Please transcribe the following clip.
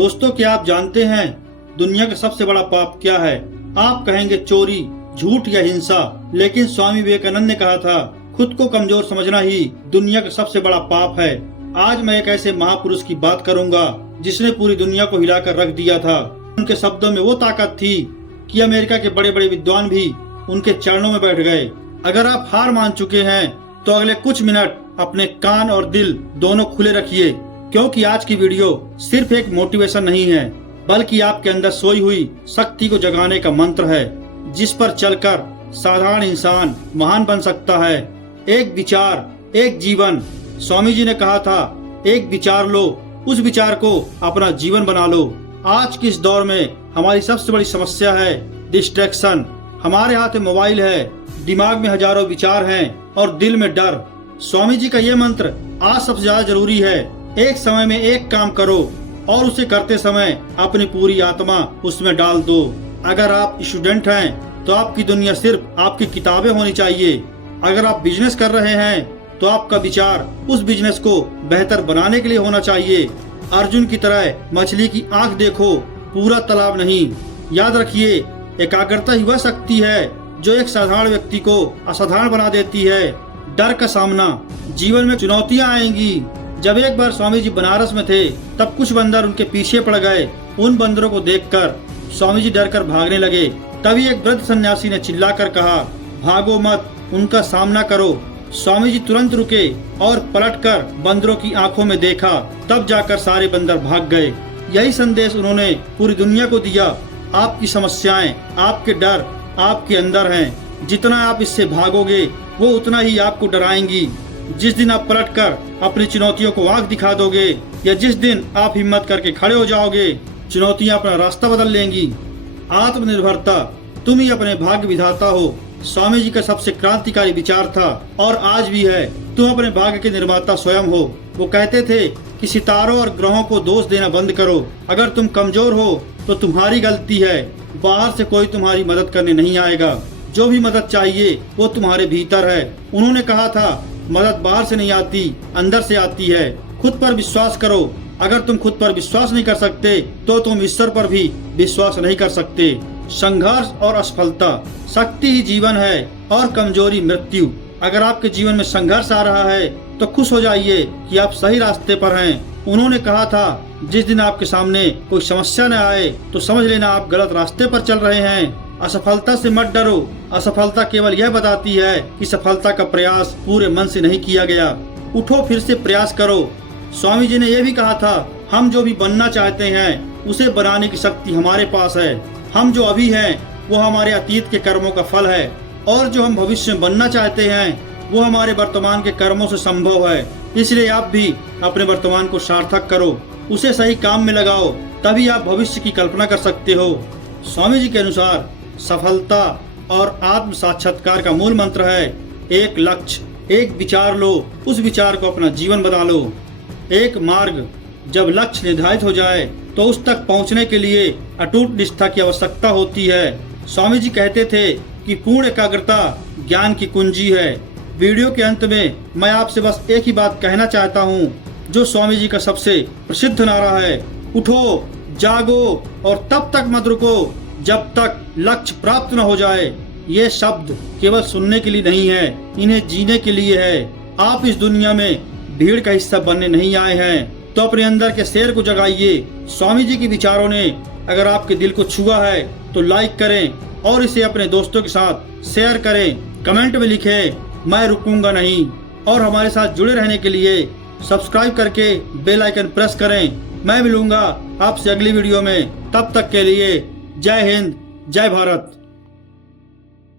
दोस्तों, क्या आप जानते हैं दुनिया का सबसे बड़ा पाप क्या है? आप कहेंगे चोरी, झूठ या हिंसा, लेकिन स्वामी विवेकानंद ने कहा था खुद को कमजोर समझना ही दुनिया का सबसे बड़ा पाप है। आज मैं एक ऐसे महापुरुष की बात करूंगा जिसने पूरी दुनिया को हिलाकर रख दिया था। उनके शब्दों में वो ताकत थी कि अमेरिका के बड़े बड़े विद्वान भी उनके चरणों में बैठ गए। अगर आप हार मान चुके हैं तो अगले कुछ मिनट अपने कान और दिल दोनों खुले रखिए, क्योंकि आज की वीडियो सिर्फ एक मोटिवेशन नहीं है, बल्कि आपके अंदर सोई हुई शक्ति को जगाने का मंत्र है, जिस पर चलकर साधारण इंसान महान बन सकता है। एक विचार, एक जीवन। स्वामी जी ने कहा था, एक विचार लो, उस विचार को अपना जीवन बना लो। आज के इस दौर में हमारी सबसे बड़ी समस्या है डिस्ट्रैक्शन। हमारे हाथ में मोबाइल है, दिमाग में हजारों विचार हैं और दिल में डर। स्वामी जी का ये मंत्र आज सबसे ज्यादा जरूरी है। एक समय में एक काम करो और उसे करते समय अपनी पूरी आत्मा उसमें डाल दो। अगर आप स्टूडेंट हैं तो आपकी दुनिया सिर्फ आपकी किताबें होनी चाहिए। अगर आप बिजनेस कर रहे हैं तो आपका विचार उस बिजनेस को बेहतर बनाने के लिए होना चाहिए। अर्जुन की तरह मछली की आंख देखो, पूरा तालाब नहीं। याद रखिए, एकाग्रता ही वह शक्ति है जो एक साधारण व्यक्ति को असाधारण बना देती है। डर का सामना। जीवन में चुनौतियां आएंगी। जब एक बार स्वामी जी बनारस में थे तब कुछ बंदर उनके पीछे पड़ गए। उन बंदरों को देखकर स्वामी जी डरकर भागने लगे। तभी एक वृद्ध सन्यासी ने चिल्लाकर कहा, भागो मत, उनका सामना करो। स्वामी जी तुरंत रुके और पलटकर बंदरों की आंखों में देखा। तब जाकर सारे बंदर भाग गए। यही संदेश उन्होंने पूरी दुनिया को दिया। आपकी समस्याएं, आपके डर आपके अंदर हैं। जितना आप इससे भागोगे वो उतना ही आपको डराएंगी। जिस दिन आप पलटकर अपनी चुनौतियों को आंख दिखा दोगे या जिस दिन आप हिम्मत करके खड़े हो जाओगे, चुनौतियां अपना रास्ता बदल लेंगी। आत्मनिर्भरता। तुम ही अपने भाग्य विधाता हो। स्वामी जी का सबसे क्रांतिकारी विचार था और आज भी है। तुम अपने भाग्य के निर्माता स्वयं हो। वो कहते थे कि सितारों और ग्रहों को दोष देना बंद करो। अगर तुम कमजोर हो तो तुम्हारी गलती है। बाहर से कोई तुम्हारी मदद करने नहीं आएगा। जो भी मदद चाहिए वो तुम्हारे भीतर है। उन्होंने कहा था, मदद बाहर से नहीं आती, अंदर से आती है। खुद पर विश्वास करो। अगर तुम खुद पर विश्वास नहीं कर सकते तो तुम ईश्वर पर भी विश्वास नहीं कर सकते। संघर्ष और असफलता। शक्ति ही जीवन है और कमजोरी मृत्यु। अगर आपके जीवन में संघर्ष आ रहा है तो खुश हो जाइए कि आप सही रास्ते पर हैं। उन्होंने कहा था, जिस दिन आपके सामने कोई समस्या न आए तो समझ लेना आप गलत रास्ते पर चल रहे हैं। असफलता से मत डरो। असफलता केवल यह बताती है कि सफलता का प्रयास पूरे मन से नहीं किया गया। उठो, फिर से प्रयास करो। स्वामी जी ने यह भी कहा था, हम जो भी बनना चाहते हैं उसे बनाने की शक्ति हमारे पास है। हम जो अभी हैं वो हमारे अतीत के कर्मों का फल है और जो हम भविष्य में बनना चाहते हैं वो हमारे वर्तमान के कर्मों से संभव है। इसलिए आप भी अपने वर्तमान को सार्थक करो, उसे सही काम में लगाओ, तभी आप भविष्य की कल्पना कर सकते हो। स्वामी जी के अनुसार सफलता और आत्म साक्षात्कार का मूल मंत्र है, एक लक्ष्य, एक विचार लो, उस विचार को अपना जीवन बना लो। एक मार्ग। जब लक्ष्य निर्धारित हो जाए तो उस तक पहुंचने के लिए अटूट निष्ठा की आवश्यकता होती है। स्वामी जी कहते थे कि पूर्ण एकाग्रता ज्ञान की कुंजी है। वीडियो के अंत में मैं आपसे बस एक ही बात कहना चाहता हूँ, जो स्वामी जी का सबसे प्रसिद्ध नारा है, उठो, जागो और तब तक मत रुको जब तक लक्ष्य प्राप्त न हो जाए। ये शब्द केवल सुनने के लिए नहीं है, इन्हें जीने के लिए है। आप इस दुनिया में भीड़ का हिस्सा बनने नहीं आए हैं, तो अपने अंदर के शेर को जगाइए। स्वामी जी के विचारों ने अगर आपके दिल को छुआ है तो लाइक करें और इसे अपने दोस्तों के साथ शेयर करें। कमेंट में लिखें, मैं रुकूंगा नहीं। और हमारे साथ जुड़े रहने के लिए सब्सक्राइब करके बेल आइकन प्रेस करें। मैं मिलूंगा आपसे अगली वीडियो में। तब तक के लिए जय हिंद, जय भारत।